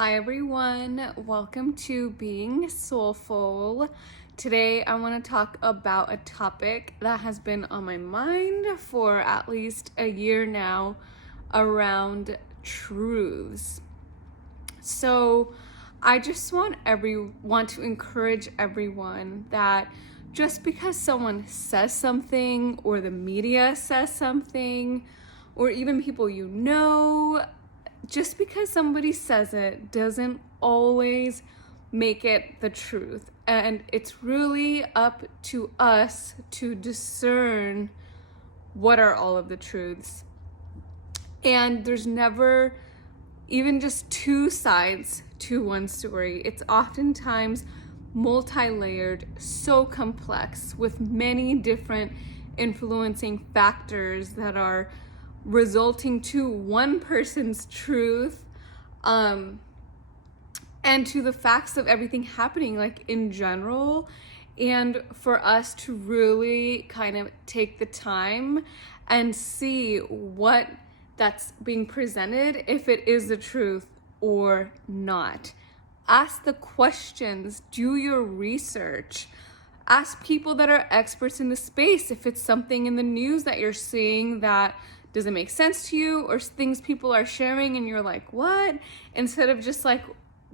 Hi everyone, welcome to Being Soulful. Today I want to talk about a topic that has been on my mind for at least a year now around truths. So I just want to encourage everyone that just because someone says something or the media says something or even people you know, just because somebody says it doesn't always make it the truth. And it's really up to us to discern what are all of the truths. And there's never even just two sides to one story. It's oftentimes multi-layered, so complex with many different influencing factors that are resulting to one person's truth and to the facts of everything happening like in general, and for us to really kind of take the time and see what that's being presented, if it is the truth or not. Ask the questions, do your research, ask people that are experts in the space if it's something in the news that you're seeing that doesn't make sense to you, or things people are sharing and you're like, what? Instead of just like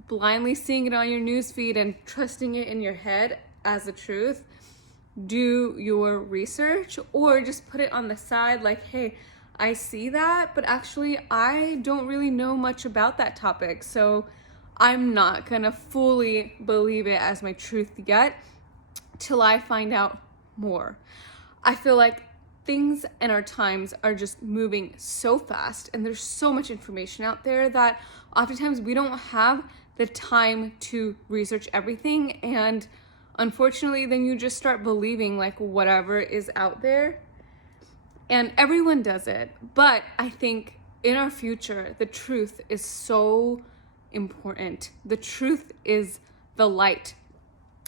blindly seeing it on your newsfeed and trusting it in your head as the truth, do your research, or just put it on the side like, hey, I see that, but actually I don't really know much about that topic, so I'm not gonna fully believe it as my truth yet till I find out more. I feel like things in our times are just moving so fast and there's so much information out there that oftentimes we don't have the time to research everything, and unfortunately then you just start believing like whatever is out there, and everyone does it. But I think in our future the truth is so important. The truth is the light.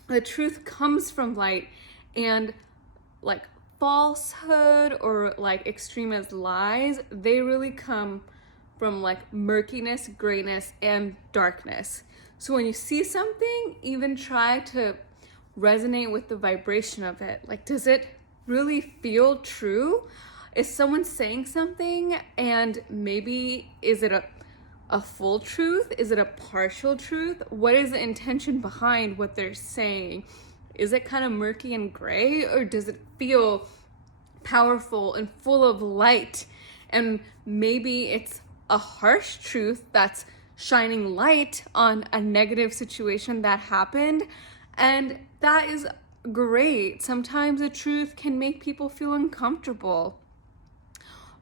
The truth comes from light, and like falsehood or like extremist lies, they really come from like murkiness, grayness, and darkness. So when you see something, even try to resonate with the vibration of it. Like, does it really feel true? Is someone saying something and maybe is it a full truth? Is it a partial truth? What is the intention behind what they're saying? Is it kind of murky and gray, or does it feel powerful and full of light? And maybe it's a harsh truth that's shining light on a negative situation that happened, and that is great. Sometimes the truth can make people feel uncomfortable.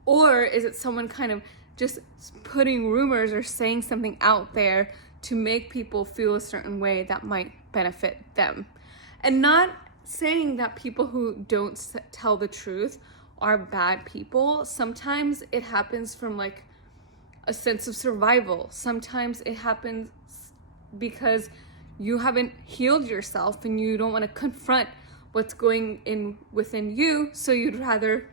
Or is it someone kind of just putting rumors or saying something out there to make people feel a certain way that might benefit them? And not saying that people who don't tell the truth are bad people. Sometimes it happens from like a sense of survival. Sometimes it happens because you haven't healed yourself and you don't want to confront what's going in within you, so you'd rather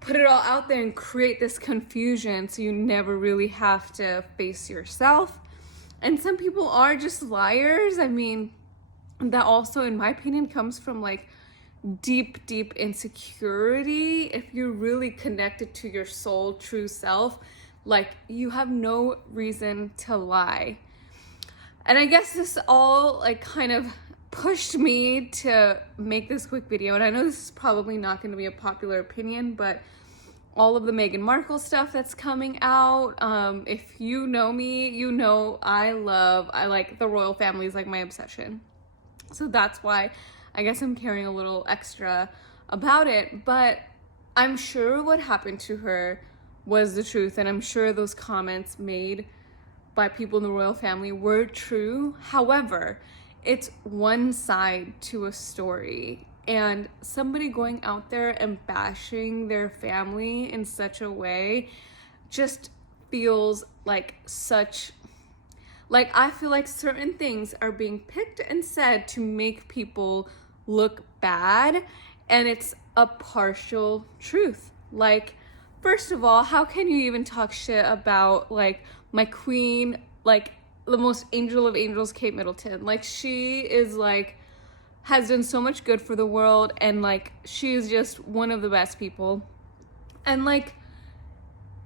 put it all out there and create this confusion so you never really have to face yourself. And some people are just liars. I mean, that also, in my opinion, comes from like deep insecurity. If you're really connected to your soul, true self, like you have no reason to lie. And I guess this all like kind of pushed me to make this quick video. And I know this is probably not going to be a popular opinion, but all of the Meghan Markle stuff that's coming out, if you know me, you know I like the royal family is like my obsession. So that's why I guess I'm caring a little extra about it. But I'm sure what happened to her was the truth, and I'm sure those comments made by people in the royal family were true. However, it's one side to a story, and somebody going out there and bashing their family in such a way just feels like I feel like certain things are being picked and said to make people look bad, and it's a partial truth. Like, first of all, how can you even talk shit about like my queen like the most angel of angels, Kate Middleton. Like, she is like, has done so much good for the world, and like, she's just one of the best people. And like,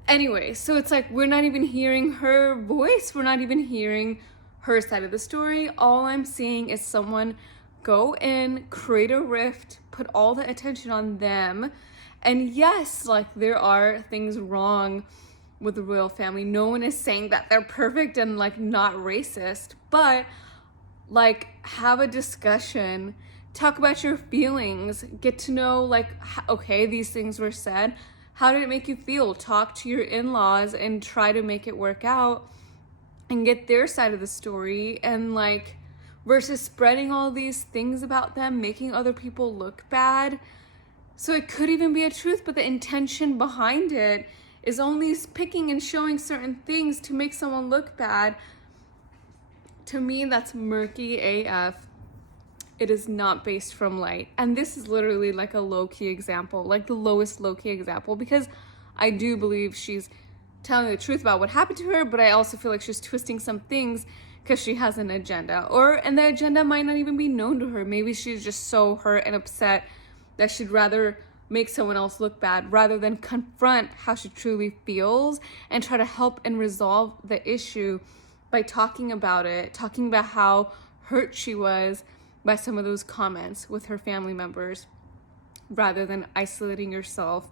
anyway, so it's like, we're not even hearing her voice. We're not even hearing her side of the story. All I'm seeing is someone go in, create a rift, put all the attention on them. And yes, like, there are things wrong with the royal family. No one is saying that they're perfect and like not racist, but like, have a discussion, talk about your feelings, get to know, like, okay, these things were said. How did it make you feel? Talk to your in-laws and try to make it work out and get their side of the story. And like, versus spreading all these things about them, making other people look bad. So it could even be a truth, but the intention behind it is only picking and showing certain things to make someone look bad. To me, that's murky AF. It is not based from light. And this is literally like a low-key example, like the lowest low-key example, because I do believe she's telling the truth about what happened to her, but I also feel like she's twisting some things because she has an agenda, and the agenda might not even be known to her. Maybe she's just so hurt and upset that she'd rather make someone else look bad rather than confront how she truly feels and try to help and resolve the issue by talking about it, talking about how hurt she was by some of those comments with her family members, rather than isolating yourself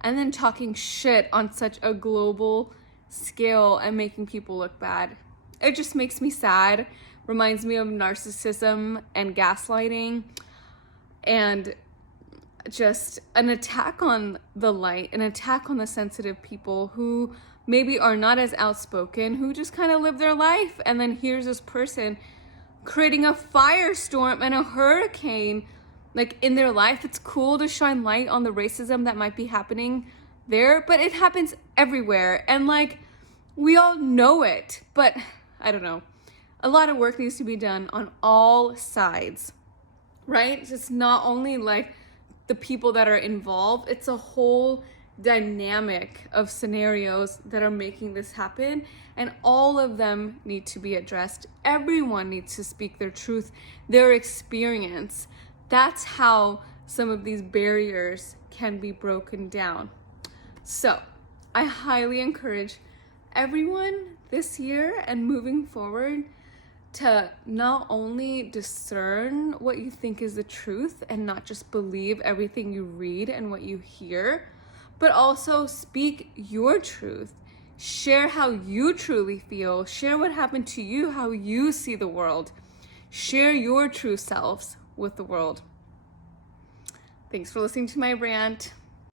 and then talking shit on such a global scale and making people look bad. It just makes me sad, reminds me of narcissism and gaslighting, and just an attack on the light, an attack on the sensitive people who maybe are not as outspoken, who just kind of live their life. And then here's this person creating a firestorm and a hurricane like in their life. It's cool to shine light on the racism that might be happening there, but it happens everywhere. And like, we all know it, but I don't know. A lot of work needs to be done on all sides, right? It's not only like the people that are involved, it's a whole dynamic of scenarios that are making this happen, and all of them need to be addressed. Everyone needs to speak their truth, their experience. That's how some of these barriers can be broken down. So I highly encourage everyone this year and moving forward to not only discern what you think is the truth and not just believe everything you read and what you hear, but also speak your truth. Share how you truly feel. Share what happened to you, how you see the world. Share your true selves with the world. Thanks for listening to my rant.